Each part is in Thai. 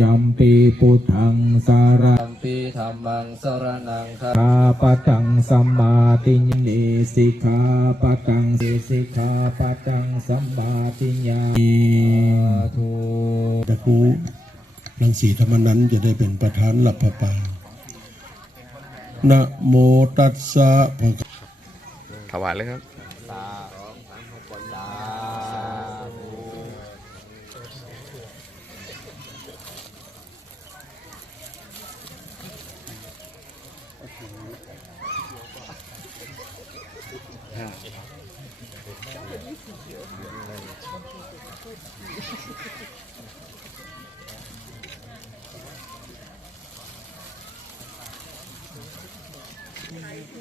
ยัมปีพุทธังสาราสัมปีธรรมังสรนังคาคาปะตังสัมมาติญเนสิกขาปะตังเสสิกขาปะตังสัมมาติญญาธุตะคูรังสีธรรมนั้นจะได้เป็นประธานหลับพระปางนะโมตัสสะภะคะถวายเลยครับ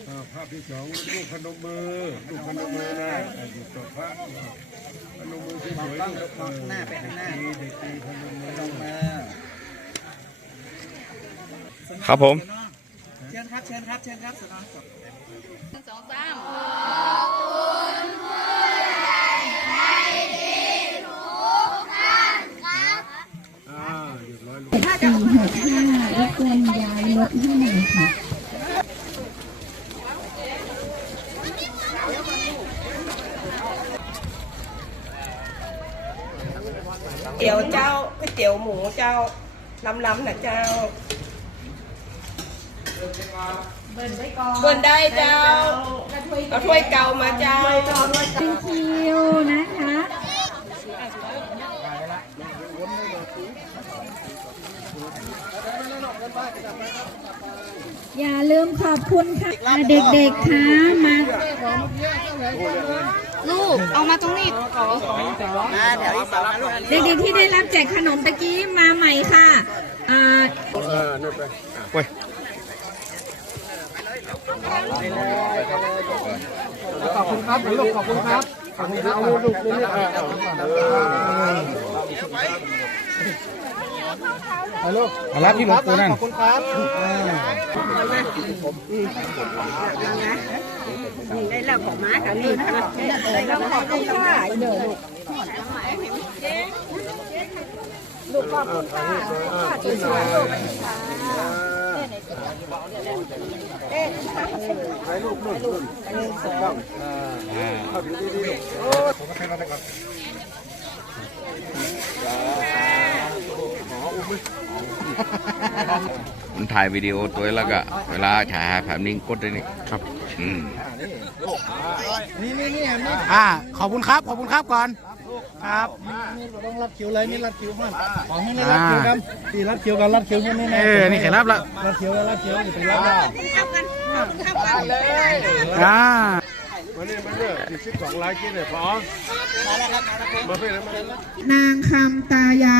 อ่าภาพที่สองลูกพนมมือลูกพนมมือนะอยู่ต่อพระพนมมือสวยๆลูกเออหน้าไปข้างหน้าเด็กดีพนมมือลงมาครับผม เชิญครับ เชิญครับ เชิญครับสนองสองสามอ่าเรียบร้อยลูกสี่หกห้ารบกวนย้ายรถให้หน่อยค่ะ ตี๋ยวเจ้าก๋วยเตี๋ยวหมูเจ้าล้ำๆนะเจ้า เบิร์นได้เจ้าเอาถ้วยเก่ามาเจ้าเป็นคิวนะคะอย่าลืมขอบคุณค่ะอะเด็กๆค่ะมา ลูกเอามาตรงนี้มาแถวที่สองมาลูกเด็กๆที่ได้รับแจกขนมตะกี้มาใหม่ค่ะอ่าอ่านี่นไปเว้ยขอบคุณครับลูกขอบคุณครับขอบคุณครับลูกลูกลูกอ่าเอาเออเอาละพี่หลวงปู่นั่นขอบคุณครับได้แล้วของม้ากับนี่นะคะแล้วขอบคุณค่ะเดี๋ยวลูกขอบคุณค่ะค่ะสวยๆลูกมัน ถ่ายวิดีโอตัวแล้วก็ เวลาถ่ายภาพนิ่งกดได้นี่ครับอืมอ่าขอบคุณครับ ขอบคุณครับก่อนครับนี่ต้องรัดคิวเลยนี่รัดคิวมันขอให้นี่รัดคิวกันตีรัดคิวกันรัดคิวนี่นี่เออนี่แขรับละรัดคิวกันรัดคิวอยู่ไปรับแล้วอ่ามาเนี่ยมาเนี่ยสี่สิบสองไลค์กินเนี่ยพอมาเพื่อนมานางคำตายา